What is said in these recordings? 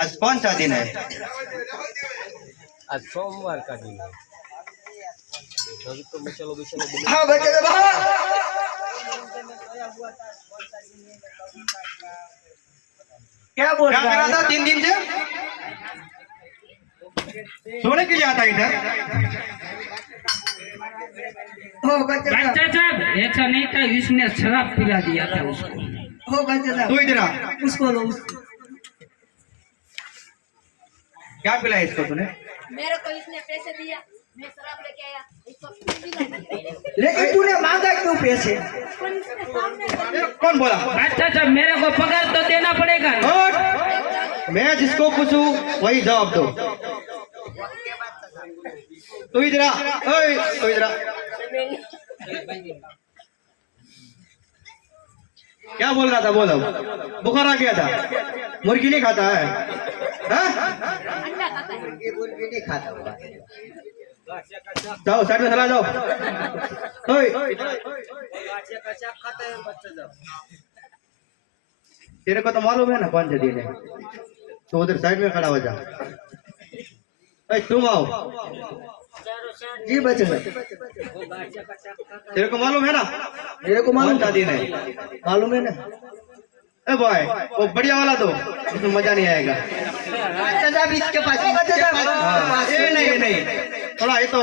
आज कौन सा दिन है? आज सोमवार का दिन है। अभी तो चलो हाँ बच्चे तो बाहर। क्या बोल क्या रहा कर रहा था है? 3 दिन से? सोने के लिए आता इधर? हो बच्चे साहब, बच्चा साहब ऐसा नहीं था, इसने शराब पिला दिया था उसको। हो बच्चे साहब, तू इधर आ। उसको लो। क्या पिलाया इसको तूने? मेरे को इसने पैसे दिया, मैं शराब लेके आया, इसको लेकिन तूने मांगा क्यों पैसे? कौन बोला? बच्चा साहब मेरे को पगार तो देना पड़ेगा। और मैं जिसको पूछूं वही जवाब दो। तू इधर आ। ओए, तू इधर आ। क्या बोल रहा था? बोलो। बुखार आ गया था? मुर्गी नहीं खाता है? हाँ? अंडा खाता है। नहीं खाता होगा। जाओ साइड में चला जाओ। ओए, तेरे को तो मालूम है ना कौन सा दिन है? तो उधर साइड में खड़ा हो जा। ओए, तुम आओ। जी बच्चे साहब, तेरे को मालूम है ना मेरे को कौन मालूम सा दिन है? मालूम है ना। ए बॉय, वो बढ़िया वाला दो, उसमें मजा नहीं आएगा। बच्चे साहब इसके पास, बच्चे साहब हाँ, ये नहीं, थोड़ा ये तो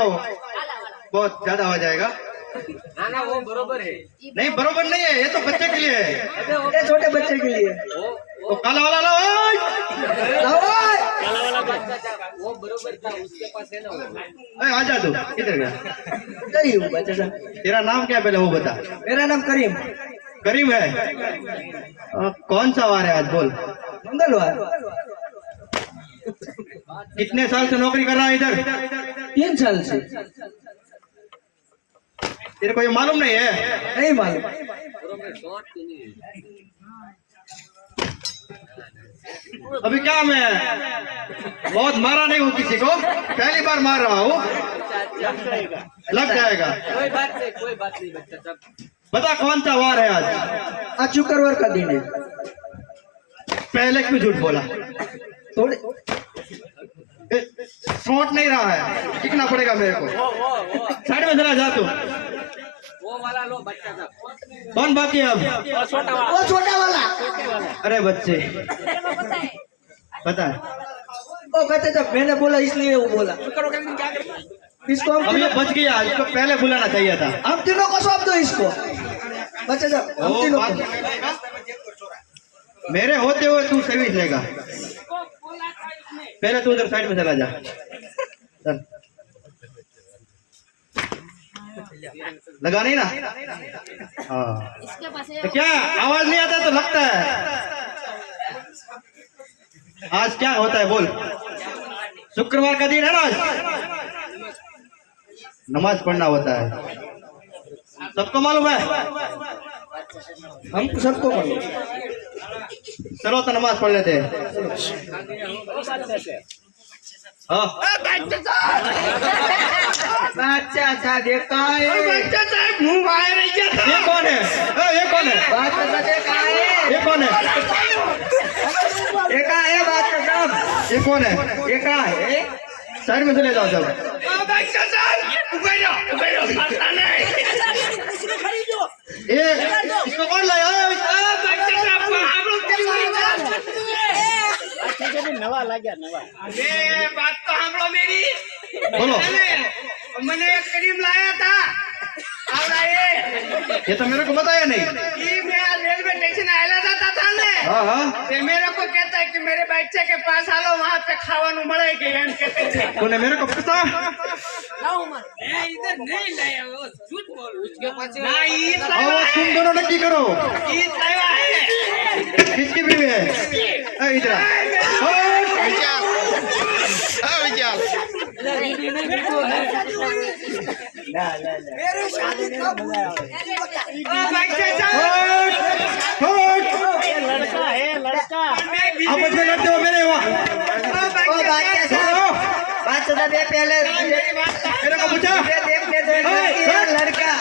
बहुत ज्यादा हो जाएगा। ना वो बरोबर है। नहीं बरोबर नहीं है, ये तो बच्चे के लिए है। ये छोटे बच्चे के लिए। तो काला वाला लो। ओए! लाओ। वो बरोबर था, उसके पास है ना वो। ओए, आ जा तू। किधर गया? इधर ही हूँ बच्चे साहब। तेरा नाम क्या है पहले वो बता। मेरा नाम करीम। करीम है? कौन सा वार है आज? बोल। मंगलवार। कितने साल से नौकरी कर रहा है इधर? 3 साल से। तेरे को ये मालूम नहीं है? नहीं मालूम। अभी क्या मैं बहुत मारा नहीं हूँ किसी को, पहली बार मार रहा हूँ। लग जाएगा। कोई बात नहीं बच्चा साहब। बता कौन सा वार है आज? आज शुक्रवार का दिन है। पहले क्यों झूठ बोला? थोड़े शॉट नहीं रहा है, सीखना पड़ेगा मेरे को। साइड में चला जा तू। वो वाला लो बच्चा साहब। कौन बाकी है अब? वो छोटा वाला। अरे बच्चे, पता है पता है ओ बच्चे साहब, मैंने बोला इसलिए वो बोला। इसको अब ये बच गया, इसको पहले बुलाना चाहिए था। हम तीनों को सौंप दो इसको। बच्चे साहब हम वो तीनों बात को। मेरे होते हुए तू सर्विस लेगा। पहले तू उधर साइड में चला जा। चल। लगा नहीं ना? हाँ। इसके पास तो क्या आवाज नहीं आता तो लगता है? आज क्या होता है बोल? शुक्रवार का दिन है ना आज? नमाज पढ़ना होता है, सबको मालूम है। हमको सबको मालूम। चलो तो नमाज पढ़ लेते हैं। हाँ। बच्चा साहब देखा है। बच्चा साहब मुंह बाहर रह गया था। ये कौन है? ये कौन है? बच्चा साहब देखा है। ये कौन है? देखा है बच्चा साहब। ये कौन है? देखा है। साइड में चले जाओ सब। बच्चा साहब ऊपर जाओ, मारता नहीं। ये इसको कौन लाया? बच्चा साहब को हम लोग नवा लग गया नवा। अरे बात तो हम लोग मेरी बोलो। मैंने एक करीम लाया था। अब ये तो मेरे को बताया नहीं। मैं रेलवे स्टेशन आया था ने हाँ हाँ। ते मेरे को कहता है कि मेरे बच्चे के पास आलो, वहाँ पे खावानू મળेगी એમ कहते थे। तूने मेरे को पता? इधर नहीं लाया, वो झूठ बोल। उसके पास ना और तुम दोनों नक्की करो ईद लाया है। किसकी बीवी है? इधर आ। मेरे शादी में बुलाया। बच्चे साहब लड़का है लड़का। आपस में लड़ते हो मेरे वहाँ? ओ बच्चा साहब, बच्चा साहब ये पहले मेरे को पूछा? देखने दो लड़की है लड़का।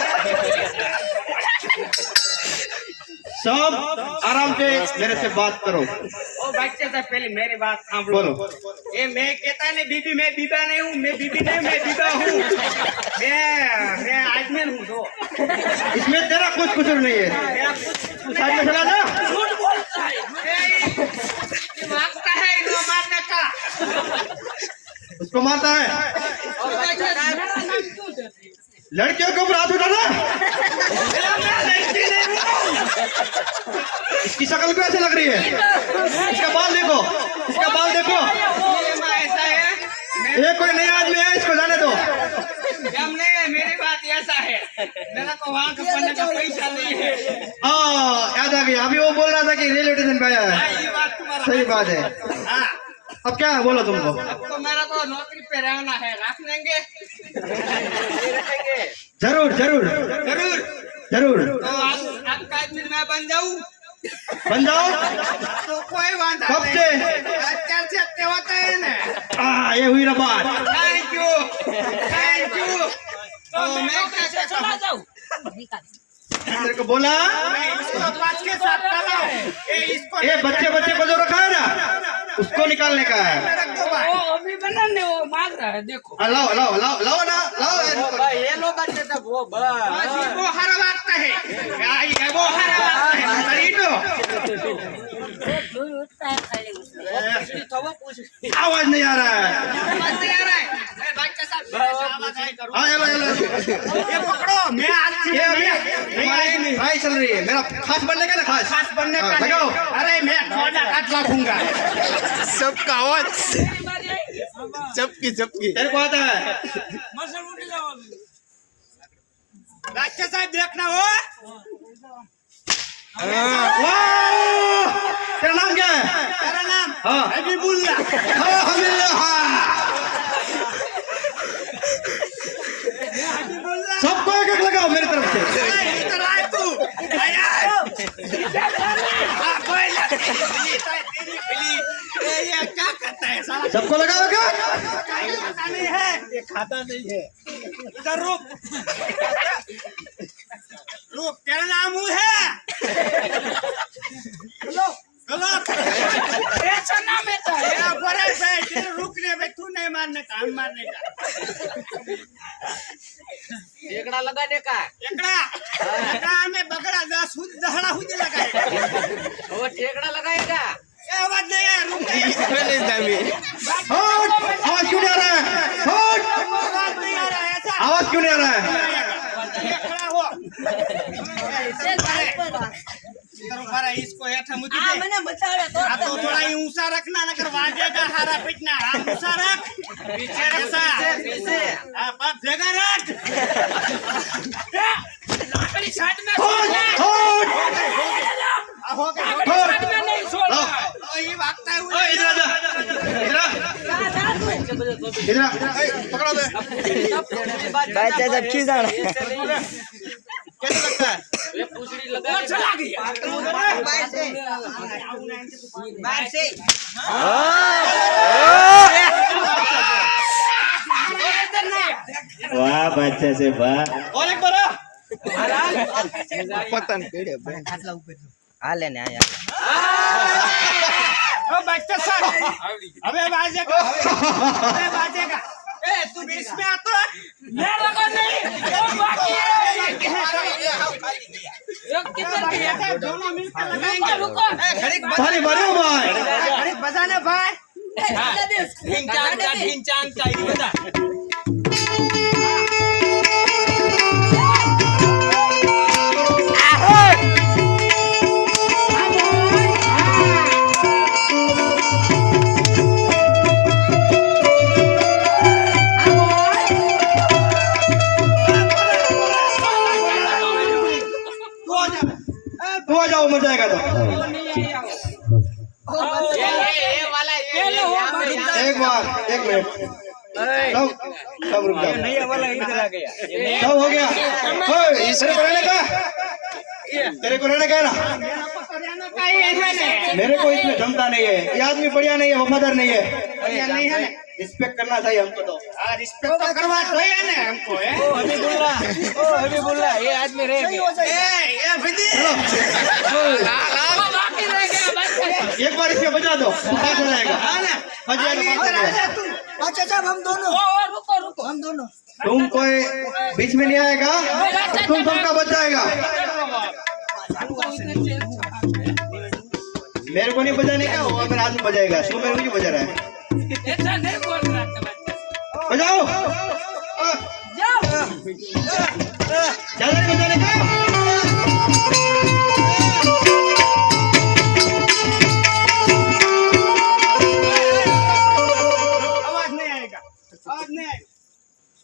सब आराम से मेरे से बात करो। ओ बच्चे से पहले मेरी बात सांभो। बोलो। ये मैं कहता है ना बीबी, मैं बीबा नहीं हूँ, मैं बीबी नहीं, मैं बीबा हूँ। मैं आदमी हूँ तो। इसमें तेरा कुछ कसूर नहीं है। मेरा तू साइड में चला जा। झूठ बोलता है। ये मांगता है इनको मारने का। उसको मारता है। लड़कियों के ऊपर हाथ उठाना। इसकी शक्ल कैसे लग रही है? इसका बाल देखो, इसका बाल देखो। ऐसा है ये कोई नया आदमी है, इसको जाने दो। हम नहीं है, मेरी बात ऐसा है, मेरा को वहाँ का पढ़ने का पैसा नहीं है। हाँ याद आ गया, अभी वो बोल रहा था कि रेलवे स्टेशन पे आया है। ये बात तुम्हारा सही बात है। हाँ, अब क्या है बोलो तुमको। तो मेरा को नौकरी पे रहना है, रख लेंगे। जरूर जरूर जरूर। जरूर तो आपका आदमी मैं बन जाऊँ बन जाओ। तो कोई बात कब से? अच्छा से होता है ना। ये हुई ना बात। Thank you, thank you. तो मैं कैसे चला जाऊँ? तेरे को बोला इसको पाँच के साथ चलाओ। इसको ये बच्चे को जो रखा है ना, उसको निकालने का है। अभी बनाने वो मार रहा है देखो। लाओ लाओ लाओ लाओ ना लाओ। ये लोग अच्छे थे वो वो हर बात है, वो हर बात है। आवाज नहीं आ रहा है। हाँ ये पकड़ो, मैं आज ये अभी ट्राई चल रही है। मेरा खास बनने का ना, खास बनने का लगाओ। अरे मैं थोड़ा काट लाऊंगा। सबका आवाज चपकी तेरे को आता है? राजा साहब देखना हो। वाह! तेरा नाम क्या है? मेरा नाम हाँ। हबीबुल्लाह। हाँ हबीबुल्लाह। हबीबुल्लाह। सबको एक एक लगाओ मेरी तरफ से। इधर आए तू। आया। हाँ, कोई ना। ये क्या करता है साला? सबको लगाओ क्या? खाता नहीं है। ये खाता नहीं है। इधर रुक। रुक, तेरा नाम वो है? ऐसा नाम है तो रुकने में तू नहीं मारने का, हम मारने का। एकड़ा लगाने का एकड़ा में बगड़ा दहड़ा हुई लगाएगा। वो ठेकड़ा लगाएगा। ये आवाज नहीं है, रुक गई। हट! आवाज क्यों नहीं आ रहा है? हट! आवाज नहीं आ रहा है ऐसा। आवाज क्यों नहीं आ रहा है? ये खड़ा हो। इसको ऐठा मुझे दे। हाँ, तो थोड़ा ही ऊंचा रखना, न कर वाजेगा हारा पिटना। हाँ, ऊंचा रख। पीछे रखा। हाँ, बस जगह रख। लाकड़ी साइड में हट! हो गया। साइड में नहीं छोड़ना। ये भागता है। इधर आ जा। इधर आ। इधर आ। पकड़ो दे। बच्चा जब क्यों जाना? कैसे लगता है? ये पूछड़ी लगा के चला गया। बाहर से वाह बच्चे से वाह और एक बार आ। पतन पेड़े आ लेने आया ओ बच्चा सर, अबे बाजेगा, अबे बाजेगा। ए तू बीच में आ तो। मैं लगा नहीं। वो बाकी है। एक किधर गया? दोनों मिलकर लगाएंगे। रुको। सारी बारी हो भाई। खरीद बजाने भाई। ढिंचान चाहिए बता। तू आ जाओ, मर जाएगा तो। ये वाला ये एक बार, एक मिनट। सब रुक जाओ। सब हो गया। ओए, तेरे को रहने का? तेरे को रहने का है ना? मेरे को इसमें क्षमता नहीं है। ये आदमी बढ़िया नहीं है, वफादार नहीं है। नहीं है ना। रिस्पेक्ट करना चाहिए हमको तो। रिस्पेक्ट तो करवा दो या ना हमको। हबीबुल्लाह ये आदमी रह गया। ए ये विधि। चलो। एक बार इसमें बजा दो पास हो जाएगा अच्छा साहब हम दोनों हम दोनों तुम कोई बीच में नहीं आएगा तुम सबका बच जाएगा मेरे को नहीं बजाने का वो मेरे हाथ में बजाएगा तू मेरे को नहीं बजा रहा है बजाओ ज्यादा नहीं बजाने का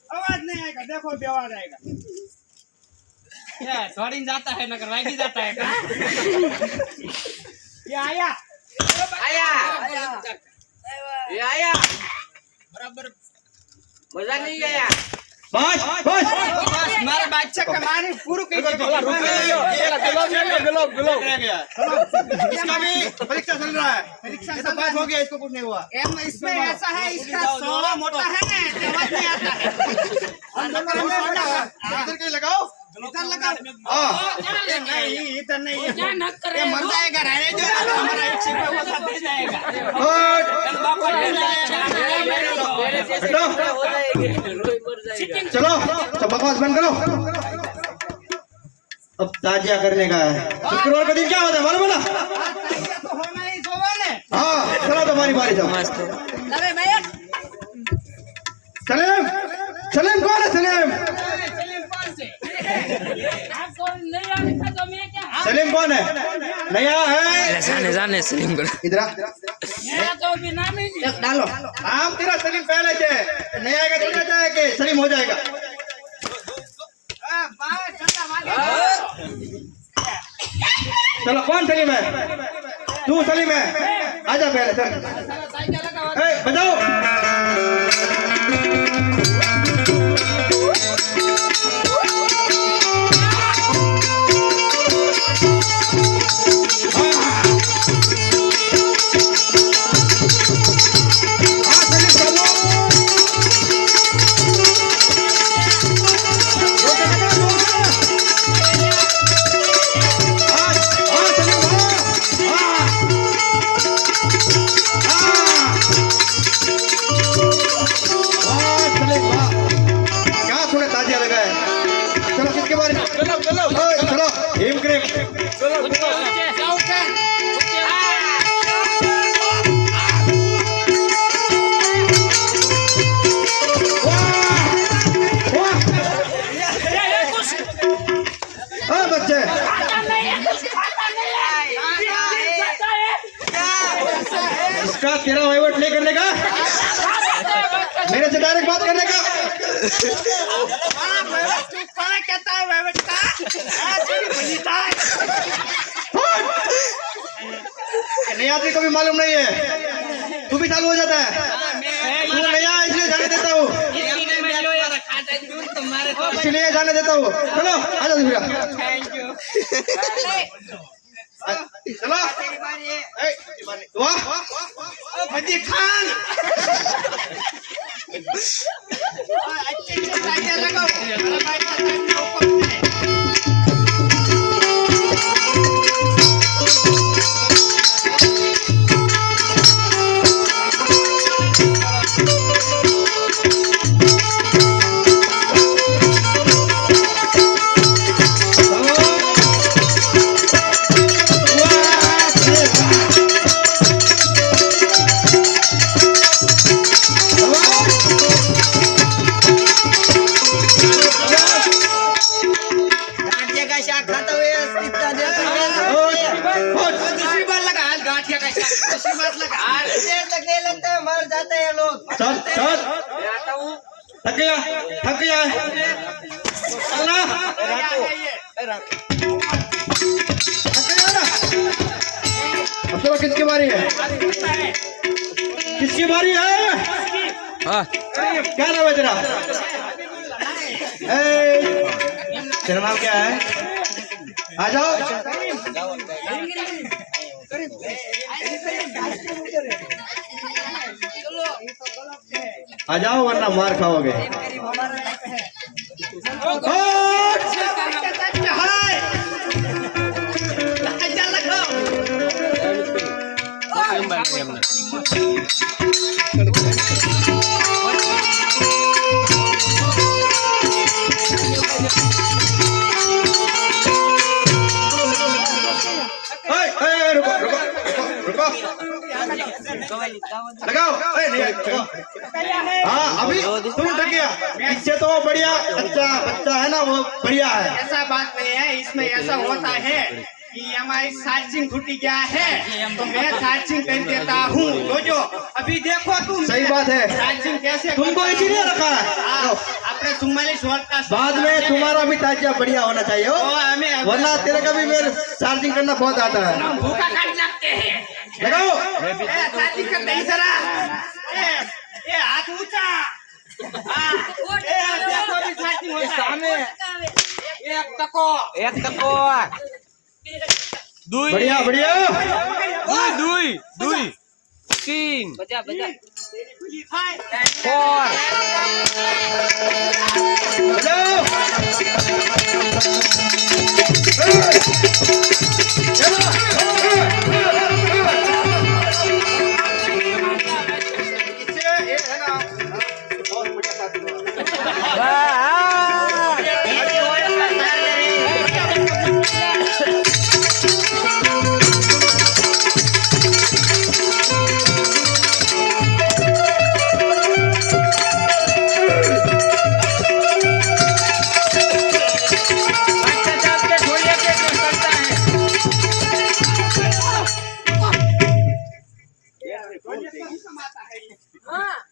आवाज नहीं आएगा देखो व्यवहार आएगा थोड़ी जाता है नगर वागी जाता है ये आया बराबर मजा नहीं आया बस बस मारे बादशाह का मारे पूरा इसका भी परीक्षा चल रहा है परीक्षा ये तो पास हो गया इसको कुछ नहीं हुआ इसमें ऐसा है इसका सोना मोटा है ना आवाज नहीं आता है इधर कहीं लगाओ इधर लगाओ हाँ नहीं इधर नहीं ये मर जाएगा रहने दो हमारा एक सीट पे वो सब दे जाएगा चलो सब बकवास बंद करो अब ताजिया करने का है शुक्रवार का दिन क्या होता है मालूम है ना तो होना ही सोने हाँ चलो तुम्हारी बारी जाओ सलीम सलीम कौन है सलीम सलीम कौन है नया है जाने सलीम को इधर डालो नाम तेरा सलीम पहले से नया आएगा तो जाएगा सलीम हो जाएगा चलो कौन सलीम है तू सलीम है आजा पहले चल बजाओ चलो हिम क्रीम बच्चे इसका तेरा वहीवट नहीं करने का मेरे से डायरेक्ट बात करने का कहता है नया आदमी को भी मालूम नहीं है तू भी चालू हो जाता है तू नया इसलिए जाने देता हूँ इसलिए जाने देता हूँ चलो आ जाओ भैया चलो वाह फजी खान अच्छे लगाओ चल चल थक गया चलना अब चलो किसकी बारी है क्या नाम है तेरा तेरा नाम क्या है आ जाओ आ जाओ वरना मार खाओगे रुको रुको रुको लगाओ लगाओ। हाँ अभी तुम टक गया, इससे तो बढ़िया अच्छा बच्चा है ना, वो बढ़िया है। ऐसा बात नहीं है, इसमें ऐसा होता है कि हमारी चार्जिंग फूटी गया है तो मैं चार्जिंग कर देता हूँ। तो जो अभी देखो तुम, सही बात है, चार्जिंग कैसे तुमको इसीलिए रखा है। अपने 44 वोल्ट का बाद में तुम्हारा भी ताजा बढ़िया होना चाहिए हो, वरना तेरे का भी मेरे चार्जिंग करना बहुत आता है। भूखा काट लगते हैं। लगाओ चार्जिंग करते हैं जरा, ये हाथ ऊंचा। देखो भी चार्जिंग होता है। एक तको दुई बढ़िया बढ़िया। दुई दुई तीन बजा बजा फोर बजाओ।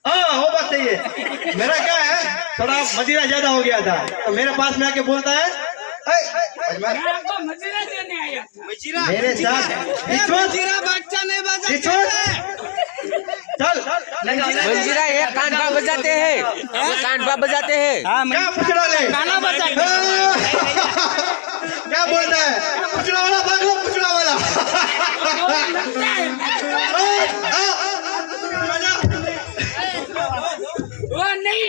हाँ वो बात सही है। मेरा क्या है, थोड़ा मदिरा ज्यादा हो गया था तो मेरे पास में आके बोलता है मेरे साथ बच्चा नहीं बजा। चल मंजीरा ये कांटा बजाते हैं, ये कांटा बजाते हैं। क्या पुछड़ा ले गाना बजा। क्या बोलता है, पुछड़ा वाला भाग लो, पुछड़ा वाला। वो नहीं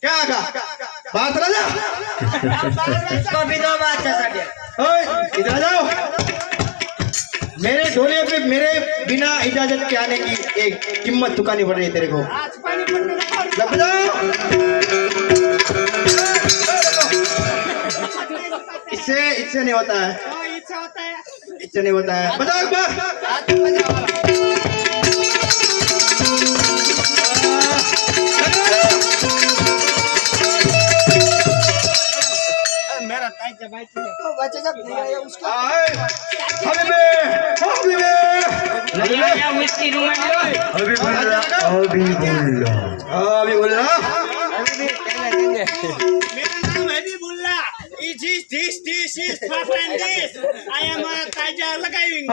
क्या आगा बात राजा इसको भी दो बात चल इधर आ जाओ। मेरे ढोले पे मेरे बिना इजाजत के आने की एक कीमत चुकानी पड़ रही है तेरे को। लग जाओ। इससे नहीं होता है, इससे नहीं होता है। बजाओ एक बार। मेरा ताई जब आई थी बच्चे जब नहीं आया उसका इसकी रूम में मेरा नाम Habibullah. This is Papa and this. I am a Taija Lagaving.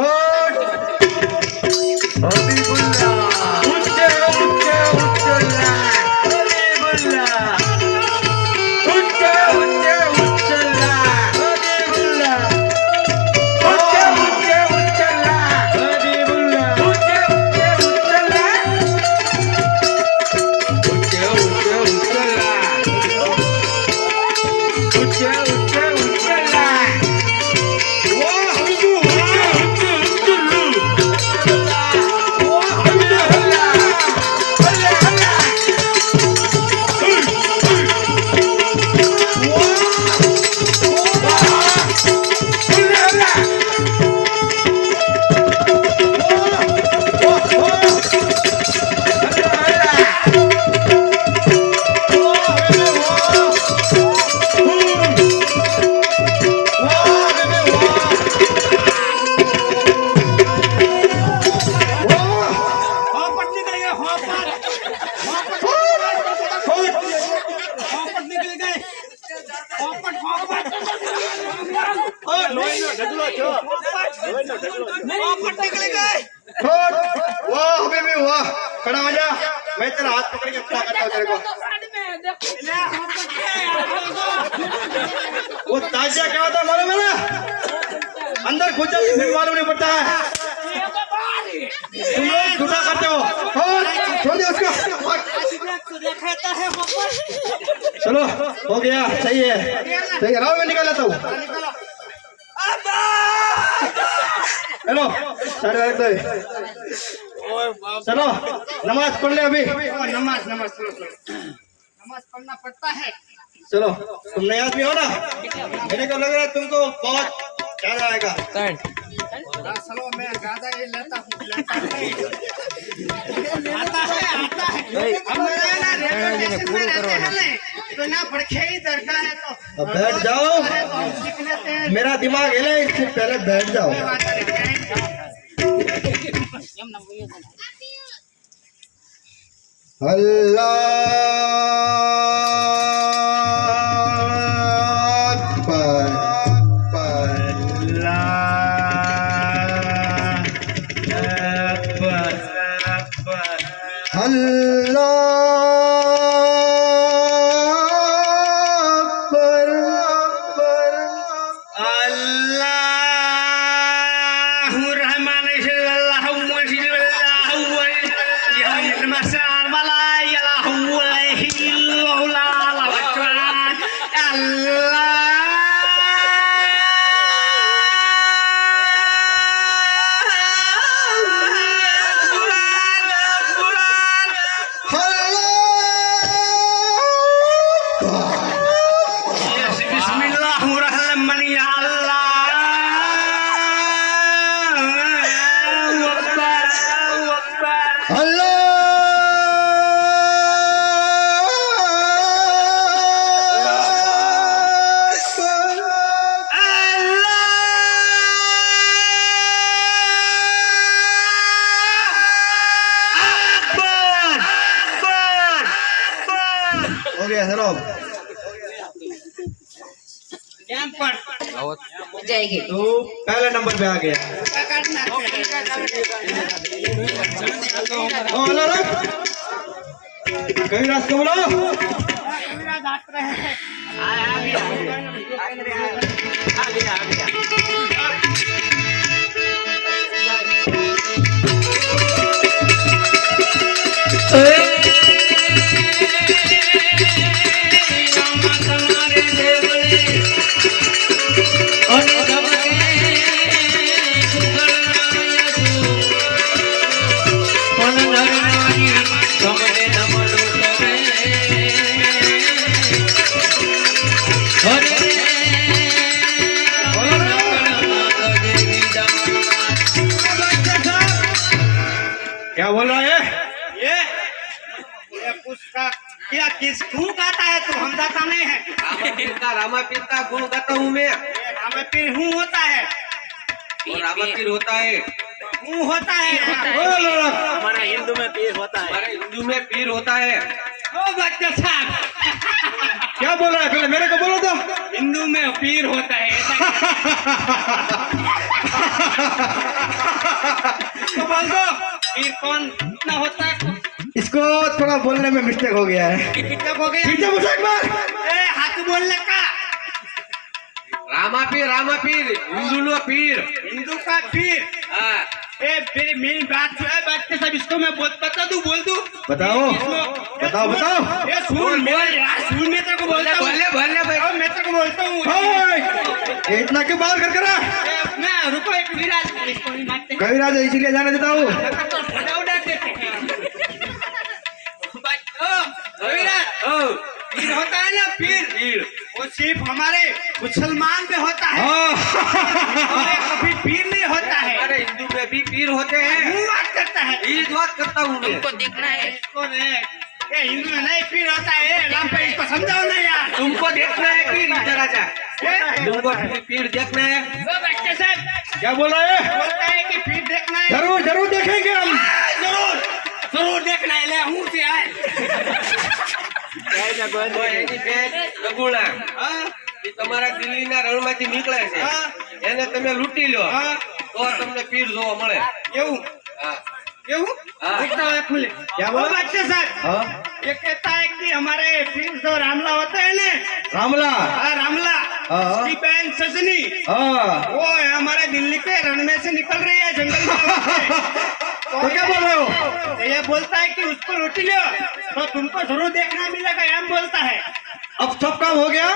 खड़ा हो जा, मैं तेरा हाथ पकड़ के खड़ा करता हूँ तेरे को। वो ताजिया क्या होता है मालूम है ना, अंदर घुस जाती फिर मालूम नहीं पड़ता है। तुम लोग झूठा करते हो। छोड़ दे उसको। चलो हो गया, सही है सही है। राव में निकाल लेता हूँ। हेलो सारे चलो नमाज पढ़ ले अभी। नमाज नमाज चलो चलो नमाज पढ़ना पड़ता है। चलो तुम नए आदमी हो ना, मेरे को लग रहा है तुमको बहुत ज्यादा आएगा। चलो मैं ज्यादा ये लेता हूँ आता है हम ना रेलवे में रहते हैं ना, तो ना पढ़के ही दरकार है तो अब बैठ जाओ, सीख लेते हैं। मेरा दिमाग हिले, इससे पहले बैठ जाओ। अल्लाह अकबर, हो गया चलो। जाएगी तू पहले नंबर पे आ गया। ओ अल्लाह कहीं रास्ते बोलो। क्या बोल रहा है ये पुष्का क्या किस खून गाता है तू? हम गाता नहीं है। रामापीर का गुण गाता हूँ मैं। हमें पीर हूँ होता है, और रामापीर होता है, हूँ होता है। हमारा हिंदू में पीर होता है। हमारे हिंदू में पीर होता है। ओ बच्चा साहब क्या बोल रहा है? पहले मेरे को बोलो तो। हिंदू में पीर होता है तो बोल दो पीर कौन ना होता है? इसको थोड़ा बोलने में मिस्टेक हो गया है। क्या हो गया? फिर से पूछो एक बार। ए हाथ बोलने का रामापीर, रामापीर हिंदू नो पीर। हिंदू का पीर। हाँ। ए मेरी बात है, बात के सब इसको मैं बता दूं, बोल दूं। बताओ बताओ बताओ। ए सुन बोल यार, सुन मैं तेरे को बोलता हूं। बोले भाई। ओ, मैं तेरे को बोलता हूं। ये इतना क्यों बाहर कर रहा? मैं रुको एक विराज इसको नहीं मारते। कविराज है इसीलिए जाने देता हूँ। तो फोड़ा उड़ा देते हैं। ओ विराज, ओ पीर होता है ना पीर, वो सिर्फ हमारे मुसलमान में होता है। और ये कभी पीर नहीं होता है। हमारे हिंदू में भी पीर होते हैं। मुंह बात करता है। ईद बात करता हूँ मैं। देखना है इसको ने ये हिंदू में नहीं पीर होता है। राम पे इसको समझाओ ना यार। तुमको देखना है पीर इधर आजा। ये तुमको पीर देखना है। वो बच्चे साहब क्या बोल रहा है? बोलता है कि पीर देखना है। जरूर जरूर देखेंगे हम। जरूर जरूर देखना है। ले हूँ से आए તો એની બેન રઘુણા એ તમારા દિલ્હીના રણમાંથી નીકળે છે, એને તમે લૂંટી લો તો તમને પીર જોવા મળે. એવું હા. એવું हाँ। देखता है खुले। क्या वो बोला? बच्चे साहब हाँ? ये कहता है कि हमारे पीर जो रामला होते हैं ना, रामला। रामला हाँ। उसकी बहन सजनी हाँ वो हमारे दिल्ली के रण में से निकल रही है जंगल में। तो क्या बोल रहे हो? तो ये बोलता है कि उसको लूट लो तो तुमको जरूर देखना मिलेगा, हम बोलता है। अब सब काम हो गया,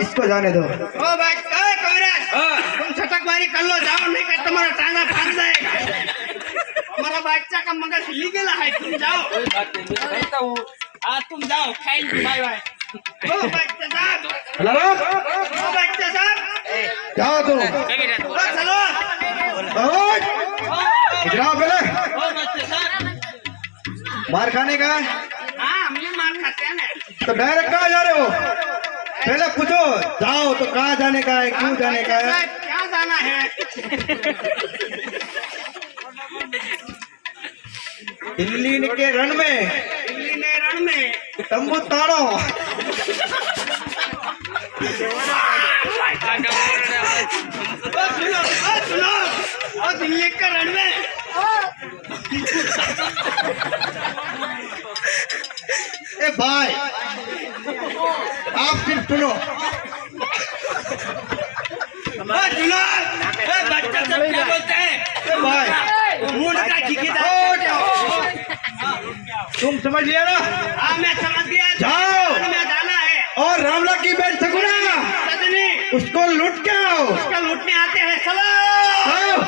इसको जाने दो। ओ भाई कविराज तुम छटकबारी कर लो, जाओ नहीं कर तुम्हारा टांगा फाड़ जाएगा। हमारा बच्चा का मगर हिल गया है। तुम जाओ। हाँ तुम जाओ। Thank you. Bye bye. ओ बच्चा साहब। हेलो ओ बच्चा साहब। जाओ तुम ओ चलो। ओए, इधर आओ पहले। ओ बच्चा साहब। मार खाने का है? हाँ हमने मार खाते हैं ना। तो डायरेक्ट कहाँ जा रहे हो? पहले पूछो जाओ तो कहाँ जाने का है, क्यों जाने का है? क्या जाना है? दिल्ली के रण में, दिल्ली ने रण में तंबू ताड़ो। सुनो और दिल्ली के रण में ए भाई, आप सिर्फ सुनो। सुनो बच्चा सब क्या बोलते हैं? ए भाई, मूड का ठिकेदार। तुम समझ लिया ना? हाँ मैं समझ गया। जाओ में जाना है और रामला की बेट सगुना सजनी उसको लूट के आओ। उसका लूटने आते हैं। चलो आओ।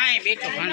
आए बेटो भाई।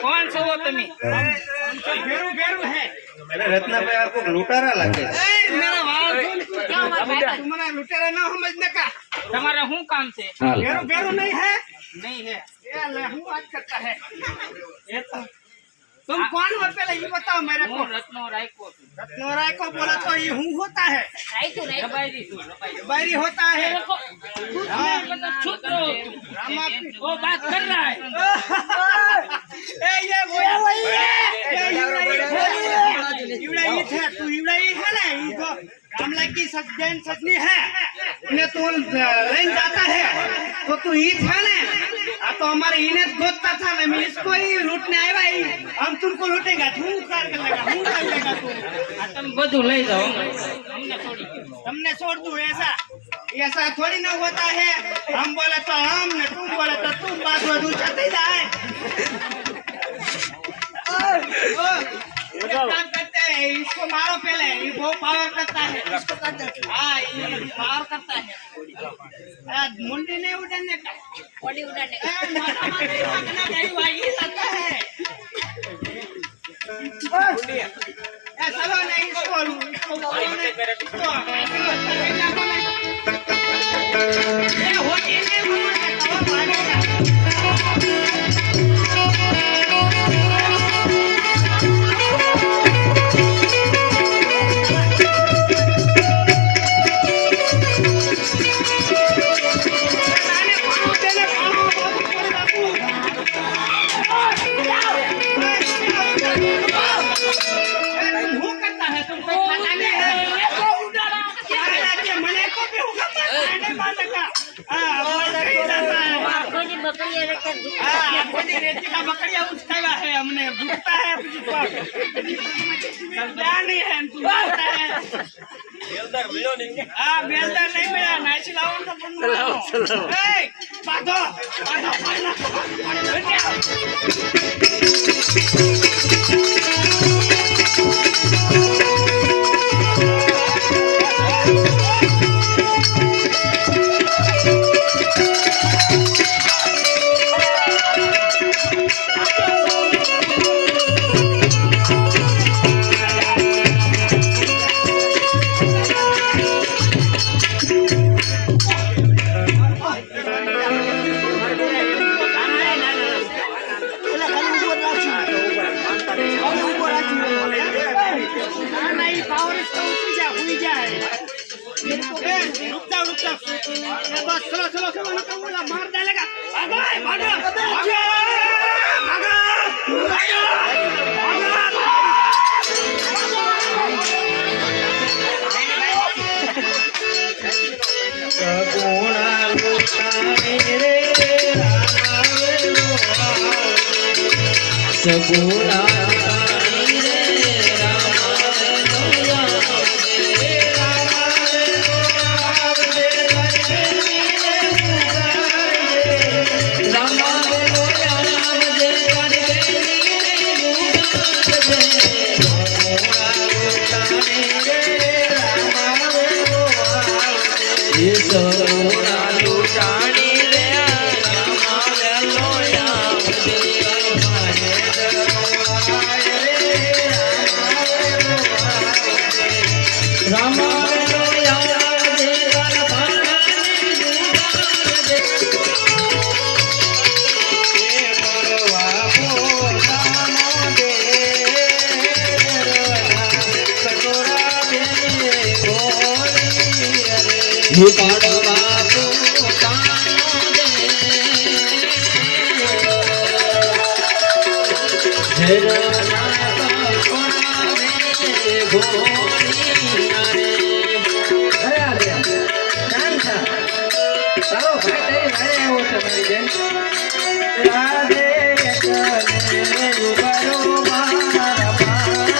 कौन सा हो तुम? बेरू बेरू है। मेरे रत्ना पे आपको लुटारा लगे। मेरा तुम्हारा लुटेरा ना समझने का। तुम्हारा हूँ काम से बेरू बेरू नहीं है। नहीं है ये हूँ बात करता है। ये तो तुम कौन हो पहले ये बताओ मेरे को। रत्नो राय को बोला तो ये हूँ होता है। बैरी होता है। वो बात कर रहा है। ये तू इवड़ाई है ना। ये तो रामला की सजन सजनी है। उन्हें तो लाइन जाता है तो तू ईद है ना। तो हमारे इन्हें गोदता था ना। मैं इसको ही लूटने आए भाई। हम तुमको लूटेगा। तू कर लेगा। तू कर लेगा। तू तुम बदू ले जाओ। हमने छोड़ दू। ऐसा थोड़ी ना होता है। हम बोले तो हम ने, तुम बोले तो तुम। बात बदू चलते जाए। काम करते हैं इसको मारो पहले। ये बहुत पावर करता है। हाँ ये पावर करता है। मुंडी नहीं उड़ने का। बॉडी उड़ाने का। ये लगता है। चलो नहीं इसको होती नहीं बकरिया उसका है। हमने भूखता है नहीं है। बेलदार नहीं मिला। नाइसी लाओ तो बाधो अरे बस चलो चलो चलो ना तो बोला मार डालेगा भागो भागो भागो અરે આ બેન, શાંત થા. તારો ભાઈ તારી વારે આવ્યો છે મારી બેન. રાધે કને ઉભારો મારા પાદરે.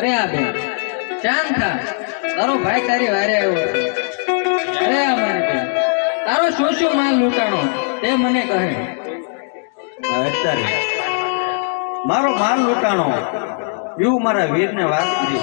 અરે આ બેન, શાંત થા. તારો ભાઈ તારી વારે આવ્યો છે. અરે આ મારી બેન, તારો શું શું માલ લૂંટાણો તે મને કહે. અત્યારે મારો માલ લૂંટાણો એવું મારા વીરને વાત કરી.